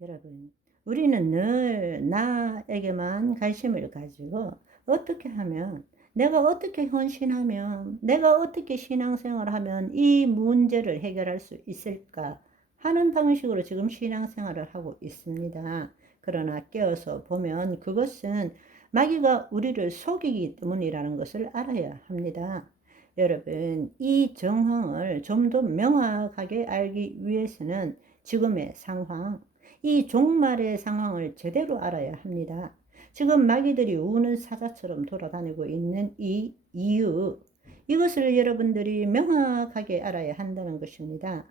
여러분, 우리는 늘 나에게만 관심을 가지고 어떻게 하면, 내가 어떻게 헌신하면, 내가 어떻게 신앙생활을 하면 이 문제를 해결할 수 있을까 하는 방식으로 지금 신앙생활을 하고 있습니다. 그러나 깨어서 보면 그것은 마귀가 우리를 속이기 때문이라는 것을 알아야 합니다. 여러분, 이 정황을 좀 더 명확하게 알기 위해서는 지금의 상황, 이 종말의 상황을 제대로 알아야 합니다. 지금 마귀들이 우는 사자처럼 돌아다니고 있는 이 이유, 이것을 여러분들이 명확하게 알아야 한다는 것입니다.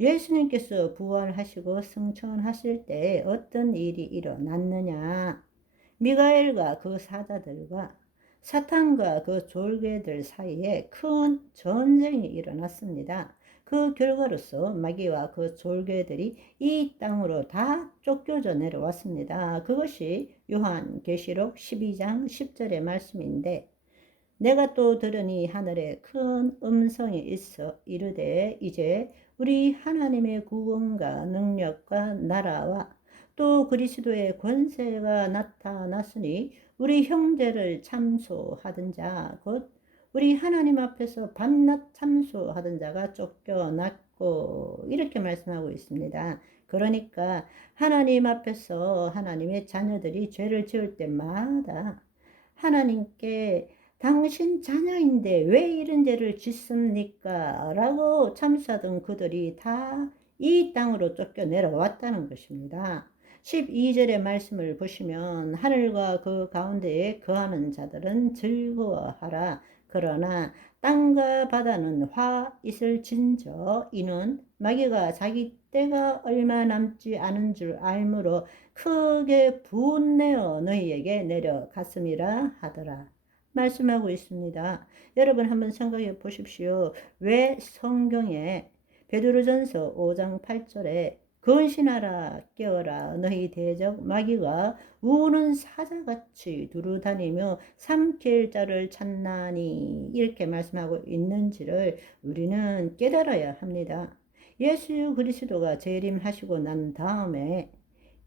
예수님께서 부활하시고 승천하실 때 어떤 일이 일어났느냐? 미가엘과 그 사자들과 사탄과 그 졸개들 사이에 큰 전쟁이 일어났습니다. 그 결과로서 마귀와 그 졸개들이 이 땅으로 다 쫓겨져 내려왔습니다. 그것이 요한계시록 12장 10절의 말씀인데, 내가 또 들으니 하늘에 큰 음성이 있어 이르되 이제 우리 하나님의 구원과 능력과 나라와 또 그리스도의 권세가 나타났으니 우리 형제를 참소하던 자 곧 우리 하나님 앞에서 밤낮 참소하던 자가 쫓겨났고, 이렇게 말씀하고 있습니다. 그러니까 하나님 앞에서 하나님의 자녀들이 죄를 지을 때마다 하나님께 당신 자녀인데 왜 이런 죄를 짓습니까? 라고 참수하던 그들이 다 이 땅으로 쫓겨 내려왔다는 것입니다. 12절의 말씀을 보시면 하늘과 그 가운데에 거하는 자들은 즐거워하라. 그러나 땅과 바다는 화 있을진저 이는 마귀가 자기 때가 얼마 남지 않은 줄 알므로 크게 분내어 너희에게 내려갔음이라 하더라. 말씀하고 있습니다. 여러분 한번 생각해 보십시오. 왜 성경에 베드로전서 5장 8절에 근신하라 깨어라 너희 대적 마귀가 우는 사자같이 두루다니며 삼킬 자를 찾나니 이렇게 말씀하고 있는지를 우리는 깨달아야 합니다. 예수 그리스도가 재림하시고 난 다음에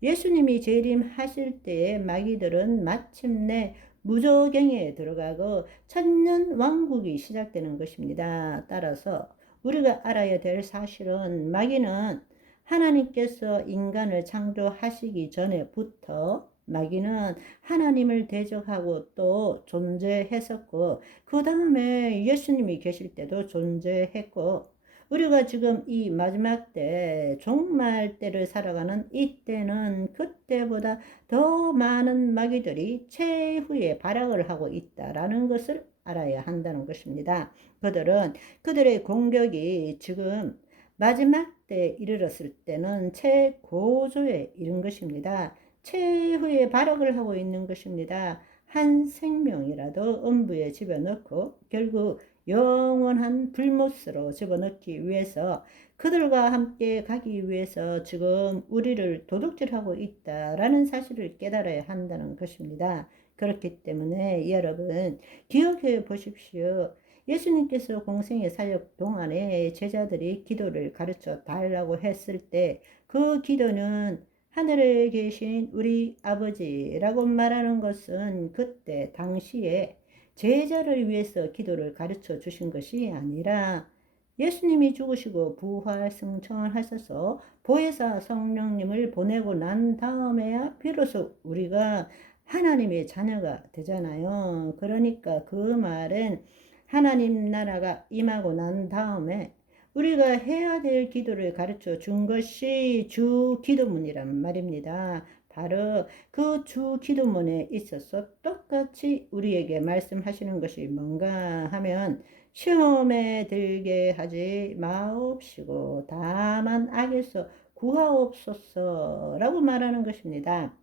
예수님이 재림하실 때에 마귀들은 마침내 무저갱에 들어가고 천년 왕국이 시작되는 것입니다. 따라서 우리가 알아야 될 사실은 마귀는 하나님께서 인간을 창조하시기 전에부터 마귀는 하나님을 대적하고 또 존재했었고, 그 다음에 예수님이 계실 때도 존재했고, 우리가 지금 이 마지막 때, 종말 때를 살아가는 이때는 그때보다 더 많은 마귀들이 최후의 발악을 하고 있다라는 것을 알아야 한다는 것입니다. 그들은 그들의 공격이 지금 마지막 때에 이르렀을 때는 최고조에 이른 것입니다. 최후의 발악을 하고 있는 것입니다. 한 생명이라도 음부에 집어넣고 결국 영원한 불못으로 집어넣기 위해서, 그들과 함께 가기 위해서 지금 우리를 도둑질하고 있다라는 사실을 깨달아야 한다는 것입니다. 그렇기 때문에 여러분 기억해 보십시오. 예수님께서 공생의 사역 동안에 제자들이 기도를 가르쳐 달라고 했을 때 그 기도는 하늘에 계신 우리 아버지라고 말하는 것은 그때 당시에 제자를 위해서 기도를 가르쳐 주신 것이 아니라 예수님이 죽으시고 부활 승천하셔서 보혜사 성령님을 보내고 난 다음에야 비로소 우리가 하나님의 자녀가 되잖아요. 그러니까 그 말은 하나님 나라가 임하고 난 다음에 우리가 해야 될 기도를 가르쳐 준 것이 주 기도문이란 말입니다. 바로 그 주 기도문에 있어서 똑같이 우리에게 말씀하시는 것이 뭔가 하면 시험에 들게 하지 마옵시고 다만 악에서 구하옵소서 라고 말하는 것입니다.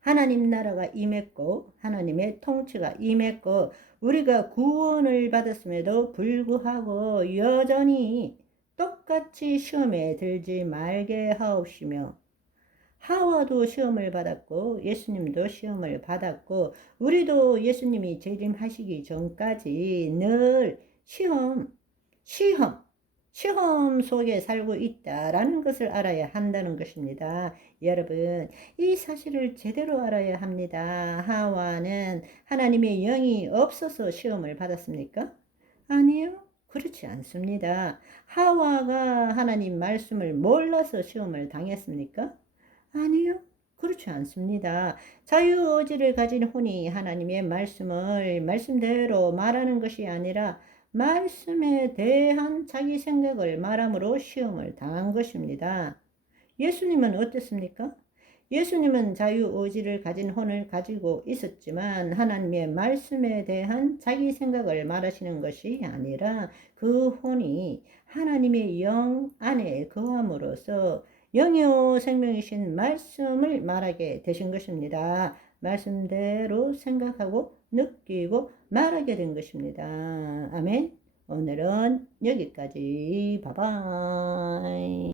하나님 나라가 임했고 하나님의 통치가 임했고 우리가 구원을 받았음에도 불구하고 여전히 똑같이 시험에 들지 말게 하옵시며, 하와도 시험을 받았고 예수님도 시험을 받았고 우리도 예수님이 재림하시기 전까지 늘 시험 시험 속에 살고 있다라는 것을 알아야 한다는 것입니다. 여러분, 이 사실을 제대로 알아야 합니다. 하와는 하나님의 영이 없어서 시험을 받았습니까? 아니요. 그렇지 않습니다. 하와가 하나님 말씀을 몰라서 시험을 당했습니까? 아니요. 그렇지 않습니다. 자유의지를 가진 혼이 하나님의 말씀을 말씀대로 말하는 것이 아니라 말씀에 대한 자기 생각을 말함으로 시험을 당한 것입니다. 예수님은 어땠습니까? 예수님은 자유의지를 가진 혼을 가지고 있었지만 하나님의 말씀에 대한 자기 생각을 말하시는 것이 아니라 그 혼이 하나님의 영 안에 거함으로써 영요 생명이신 말씀을 말하게 되신 것입니다. 말씀대로 생각하고 느끼고 말하게 된 것입니다. 아멘. 오늘은 여기까지. 바이바이.